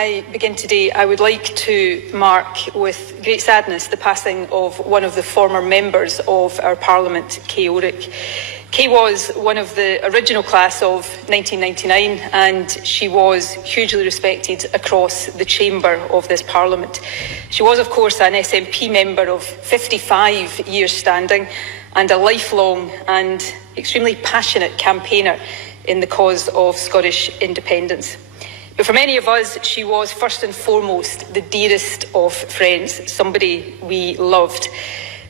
I begin today, I would like to mark with great sadness the passing of one of the former members of our Parliament, Kay Orrick. Kay was one of the original class of 1999 and she was hugely respected across the chamber of this Parliament. She was, of course, an SNP member of 55 years standing and a lifelong and extremely passionate campaigner in the cause of Scottish independence. But for many of us, she was first and foremost the dearest of friends, somebody we loved.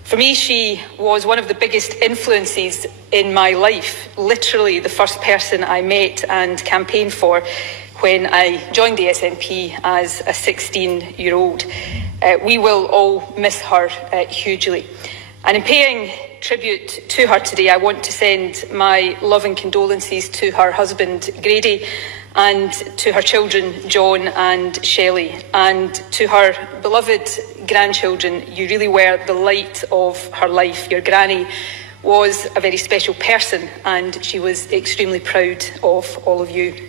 For me, she was one of the biggest influences in my life, literally the first person I met and campaigned for when I joined the SNP as a 16-year-old. We will all miss her hugely. And in paying tribute to her today, I want to send my love and condolences to her husband, Grady, and to her children, John and Shelley, and to her beloved grandchildren. You really were the light of her life. Your granny was a very special person and she was extremely proud of all of you.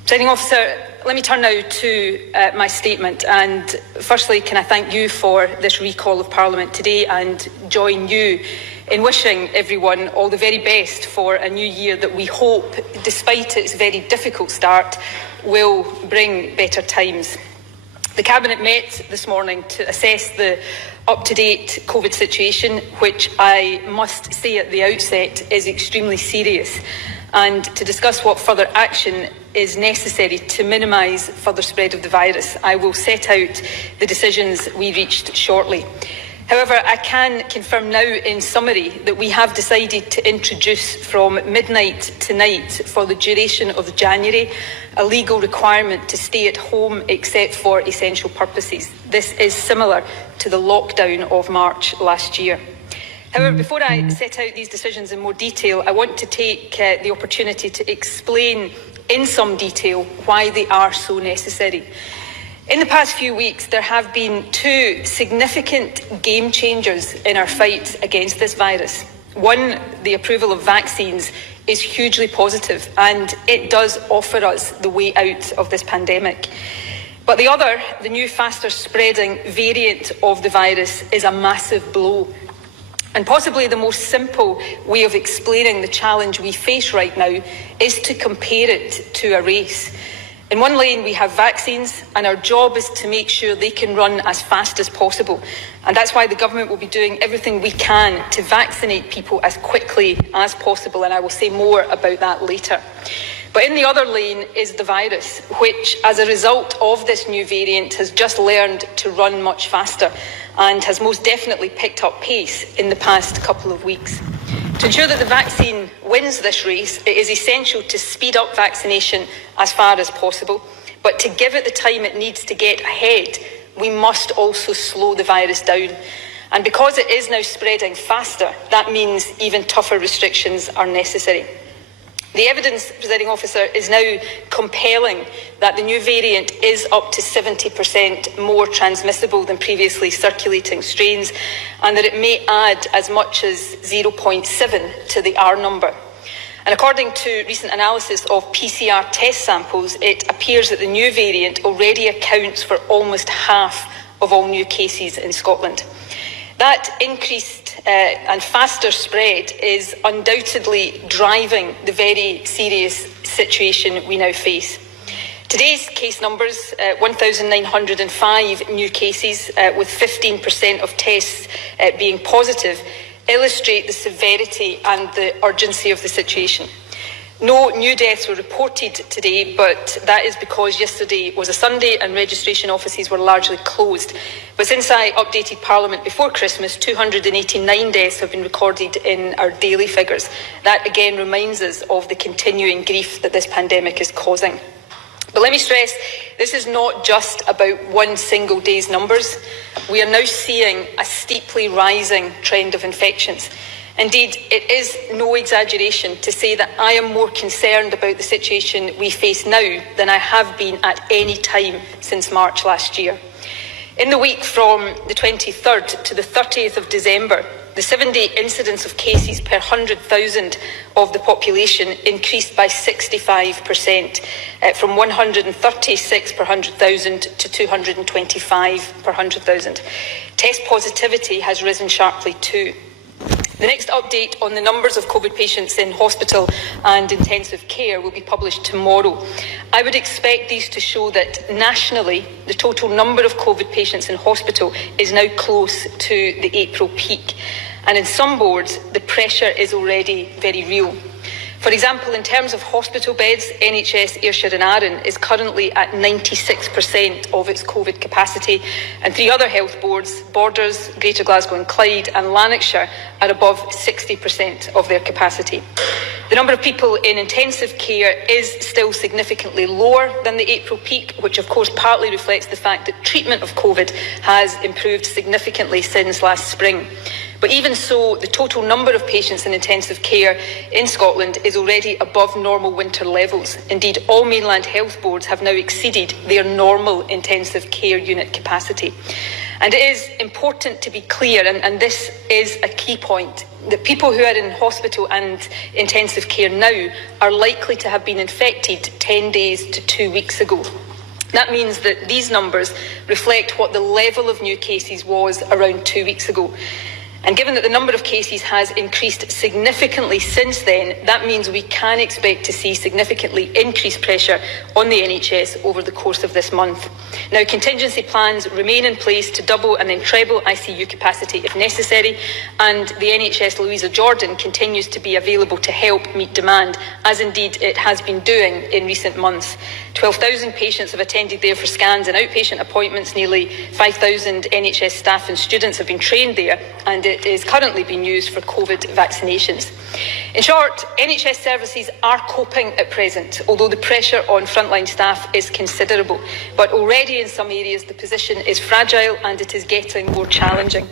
Presiding Officer, let me turn now to my statement, and firstly can I thank you for this recall of Parliament today and join you in wishing everyone all the very best for a new year that we hope, despite its very difficult start, will bring better times. The Cabinet met this morning to assess the up-to-date COVID situation, which I must say at the outset is extremely serious, and to discuss what further action is necessary to minimise further spread of the virus. I will set out the decisions we reached shortly. However, I can confirm now in summary that we have decided to introduce from midnight tonight for the duration of January a legal requirement to stay at home except for essential purposes. This is similar to the lockdown of March last year. However, before I set out these decisions in more detail, I want to take the opportunity to explain in some detail why they are so necessary. In the past few weeks, there have been two significant game changers in our fight against this virus. One, the approval of vaccines, is hugely positive and it does offer us the way out of this pandemic. But the other, the new faster spreading variant of the virus, is a massive blow. And possibly the most simple way of explaining the challenge we face right now is to compare it to a race. In one lane, we have vaccines, and our job is to make sure they can run as fast as possible. And that's why the government will be doing everything we can to vaccinate people as quickly as possible, and I will say more about that later. But in the other lane is the virus, which, as a result of this new variant, has just learned to run much faster and has most definitely picked up pace in the past couple of weeks. To ensure that the vaccine wins this race, it is essential to speed up vaccination as far as possible. But to give it the time it needs to get ahead, we must also slow the virus down. And because it is now spreading faster, that means even tougher restrictions are necessary. The evidence, Presiding Officer, is now compelling that the new variant is up to 70% more transmissible than previously circulating strains, and that it may add as much as 0.7 to the R number. And according to recent analysis of PCR test samples, it appears that the new variant already accounts for almost half of all new cases in Scotland. That increased and faster spread is undoubtedly driving the very serious situation we now face. Today's case numbers, 1,905 new cases, with 15% of tests being positive, illustrate the severity and the urgency of the situation. No new deaths were reported today, but that is because yesterday was a Sunday and registration offices were largely closed. But since I updated Parliament before Christmas, 289 deaths have been recorded in our daily figures. That again reminds us of the continuing grief that this pandemic is causing. But let me stress, this is not just about one single day's numbers. We are now seeing a steeply rising trend of infections. Indeed, it is no exaggeration to say that I am more concerned about the situation we face now than I have been at any time since March last year. In the week from the 23rd to the 30th of December, the 7-day incidence of cases per 100,000 of the population increased by 65%, from 136 per 100,000 to 225 per 100,000. Test positivity has risen sharply too. The next update on the numbers of COVID patients in hospital and intensive care will be published tomorrow. I would expect these to show that nationally, the total number of COVID patients in hospital is now close to the April peak. And in some wards, the pressure is already very real. For example, in terms of hospital beds, NHS Ayrshire and Arran is currently at 96% of its COVID capacity, and 3 other health boards, Borders, Greater Glasgow and Clyde and Lanarkshire, are above 60% of their capacity. The number of people in intensive care is still significantly lower than the April peak, which of course partly reflects the fact that treatment of COVID has improved significantly since last spring. But even so, the total number of patients in intensive care in Scotland is already above normal winter levels. Indeed, all mainland health boards have now exceeded their normal intensive care unit capacity. And it is important to be clear, and this is a key point, that people who are in hospital and intensive care now are likely to have been infected 10 days to 2 weeks ago. That means that these numbers reflect what the level of new cases was around 2 weeks ago. And given that the number of cases has increased significantly since then, that means we can expect to see significantly increased pressure on the NHS over the course of this month. Now, contingency plans remain in place to double and then treble ICU capacity if necessary, and the NHS Louisa Jordan continues to be available to help meet demand, as indeed it has been doing in recent months. 12,000 patients have attended there for scans and outpatient appointments. Nearly 5,000 NHS staff and students have been trained there, and it is currently being used for COVID vaccinations. In short, NHS services are coping at present, although the pressure on frontline staff is considerable. But already in some areas the position is fragile and it is getting more challenging.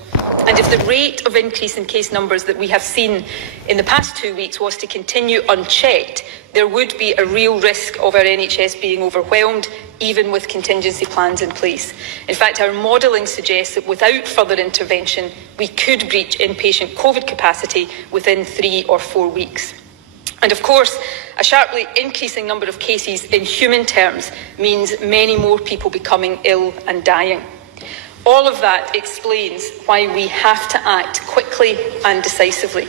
And if the rate of increase in case numbers that we have seen in the past 2 weeks was to continue unchecked, there would be a real risk of our NHS being overwhelmed, even with contingency plans in place. In fact, our modelling suggests that without further intervention, we could breach inpatient COVID capacity within 3 or 4 weeks. And of course, a sharply increasing number of cases in human terms means many more people becoming ill and dying. All of that explains why we have to act quickly and decisively.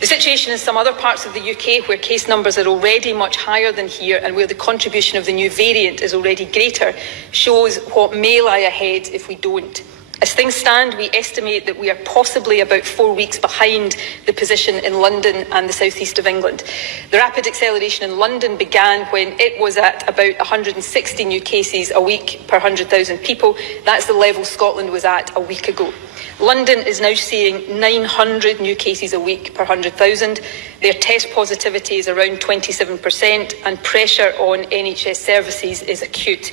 The situation in some other parts of the UK, where case numbers are already much higher than here and where the contribution of the new variant is already greater, shows what may lie ahead if we don't. As things stand, we estimate that we are possibly about 4 weeks behind the position in London and the southeast of England. The rapid acceleration in London began when it was at about 160 new cases a week per 100,000 people. That's the level Scotland was at a week ago. London is now seeing 900 new cases a week per 100,000. Their test positivity is around 27%, and pressure on NHS services is acute.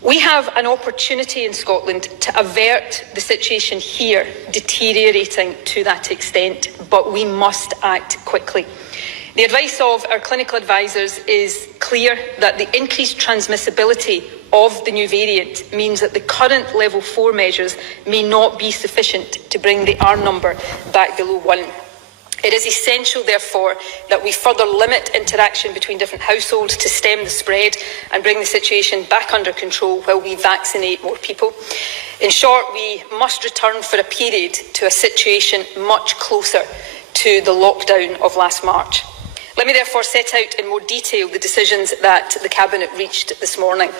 We have an opportunity in Scotland to avert the situation here deteriorating to that extent, but we must act quickly. The advice of our clinical advisors is clear that the increased transmissibility of the new variant means that the current level 4 measures may not be sufficient to bring the R number back below 1. It is essential, therefore, that we further limit interaction between different households to stem the spread and bring the situation back under control while we vaccinate more people. In short, we must return for a period to a situation much closer to the lockdown of last March. Let me therefore set out in more detail the decisions that the Cabinet reached this morning.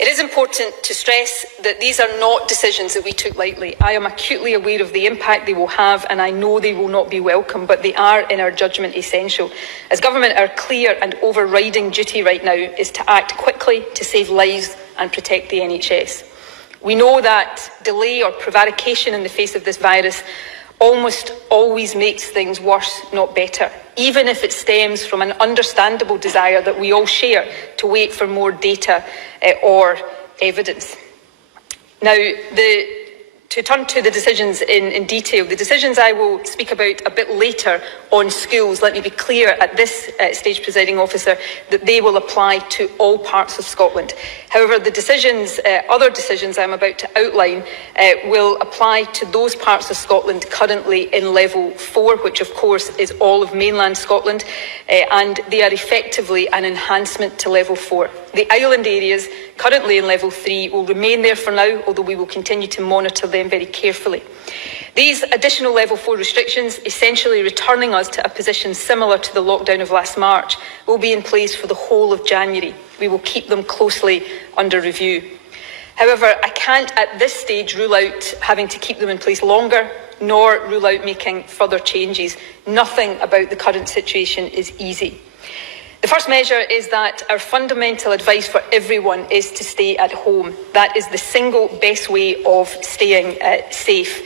It is important to stress that these are not decisions that we took lightly. I am acutely aware of the impact they will have, and I know they will not be welcome, but they are, in our judgment, essential. As Government, our clear and overriding duty right now is to act quickly to save lives and protect the NHS. We know that delay or prevarication in the face of this virus almost always makes things worse, not better, even if it stems from an understandable desire that we all share to wait for more data or evidence. Now, the To turn to the decisions in detail, the decisions I will speak about a bit later on schools, let me be clear at this stage, Presiding Officer, that they will apply to all parts of Scotland. However, the decisions, other decisions I'm about to outline will apply to those parts of Scotland currently in level 4, which of course is all of mainland Scotland, and they are effectively an enhancement to level 4. The island areas currently in level 3 will remain there for now, although we will continue to monitor them very carefully. These additional level 4 restrictions, essentially returning us to a position similar to the lockdown of last March, will be in place for the whole of January. We will keep them closely under review. However, I can't at this stage rule out having to keep them in place longer, nor rule out making further changes. Nothing about the current situation is easy. The first measure is that our fundamental advice for everyone is to stay at home. That is the single best way of staying safe.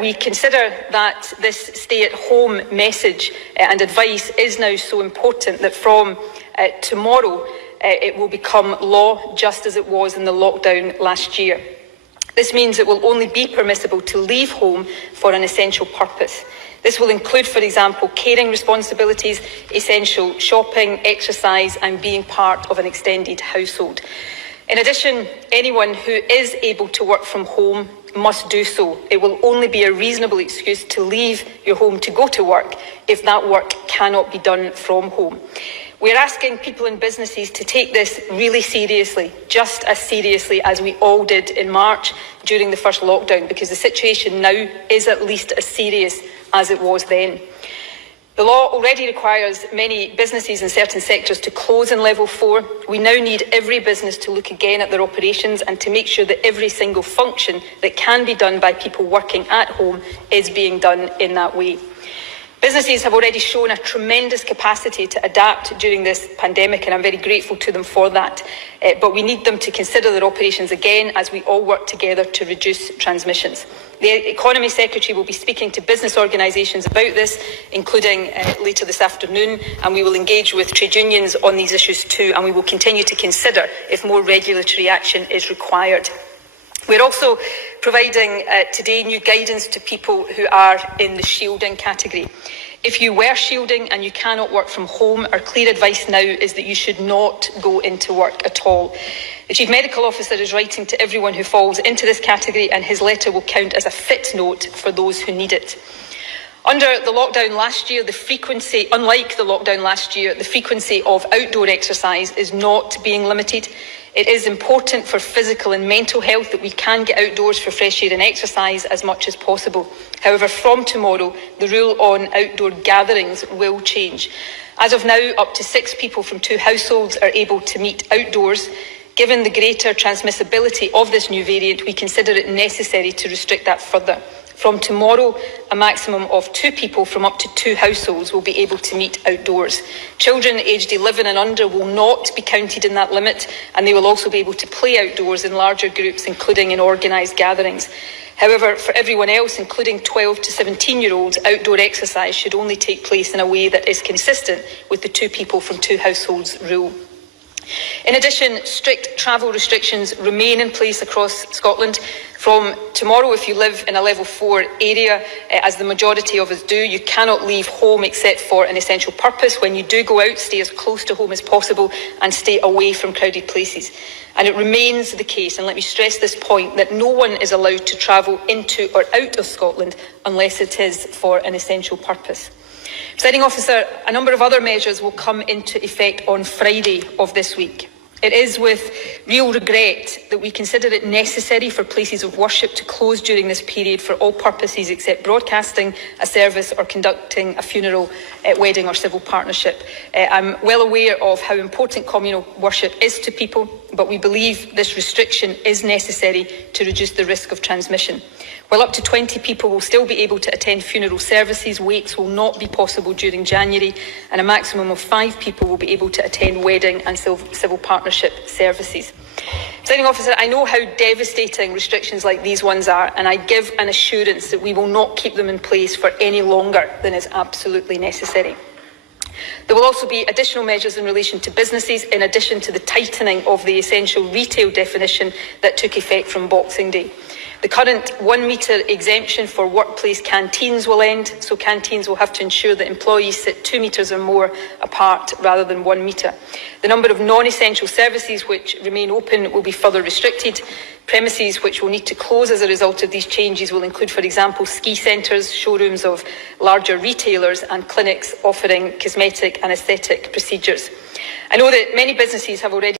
We consider that this stay-at-home message and advice is now so important that from tomorrow it will become law, just as it was in the lockdown last year. This means it will only be permissible to leave home for an essential purpose. This will include, for example, caring responsibilities, essential shopping, exercise and being part of an extended household. In addition, anyone who is able to work from home must do so. It will only be a reasonable excuse to leave your home to go to work if that work cannot be done from home. We're asking people and businesses to take this really seriously, just as seriously as we all did in March during the first lockdown, because the situation now is at least as serious as it was then. The law already requires many businesses in certain sectors to close in level 4. We now need every business to look again at their operations and to make sure that every single function that can be done by people working at home is being done in that way. Businesses have already shown a tremendous capacity to adapt during this pandemic, and I'm very grateful to them for that. But we need them to consider their operations again as we all work together to reduce transmissions. The Economy Secretary will be speaking to business organisations about this, including later this afternoon, and we will engage with trade unions on these issues too, and we will continue to consider if more regulatory action is required. We're also providing today new guidance to people who are in the shielding category. If you were shielding and you cannot work from home, our clear advice now is that you should not go into work at all. The Chief Medical Officer is writing to everyone who falls into this category, and his letter will count as a fit note for those who need it. Under the lockdown last year, unlike the lockdown last year, the frequency of outdoor exercise is not being limited. It is important for physical and mental health that we can get outdoors for fresh air and exercise as much as possible. However, from tomorrow, the rule on outdoor gatherings will change. As of now, up to 6 people from 2 households are able to meet outdoors. Given the greater transmissibility of this new variant, we consider it necessary to restrict that further. From tomorrow, a maximum of 2 people from up to 2 households will be able to meet outdoors. Children aged 11 and under will not be counted in that limit, and they will also be able to play outdoors in larger groups, including in organised gatherings. However, for everyone else, including 12 to 17-year-olds, outdoor exercise should only take place in a way that is consistent with the 2 people from 2 households rule. In addition, strict travel restrictions remain in place across Scotland. From tomorrow, if you live in a level 4 area, as the majority of us do, you cannot leave home except for an essential purpose. When you do go out, stay as close to home as possible and stay away from crowded places. And it remains the case, and let me stress this point, that no one is allowed to travel into or out of Scotland unless it is for an essential purpose. Presiding Officer, a number of other measures will come into effect on Friday of this week. It is with real regret that we consider it necessary for places of worship to close during this period for all purposes except broadcasting a service or conducting a funeral, wedding or civil partnership. I'm well aware of how important communal worship is to people, but we believe this restriction is necessary to reduce the risk of transmission. While up to 20 people will still be able to attend funeral services, wakes will not be possible during January, and a maximum of 5 people will be able to attend wedding and civil partnership services. Presiding Officer, I know how devastating restrictions like these ones are, and I give an assurance that we will not keep them in place for any longer than is absolutely necessary. There will also be additional measures in relation to businesses, in addition to the tightening of the essential retail definition that took effect from Boxing Day. The current 1 metre exemption for workplace canteens will end, so canteens will have to ensure that employees sit 2 metres or more apart rather than 1 metre. The number of non-essential services which remain open will be further restricted. Premises which will need to close as a result of these changes will include, for example, ski centres, showrooms of larger retailers and clinics offering cosmetic and aesthetic procedures. I know that many businesses have already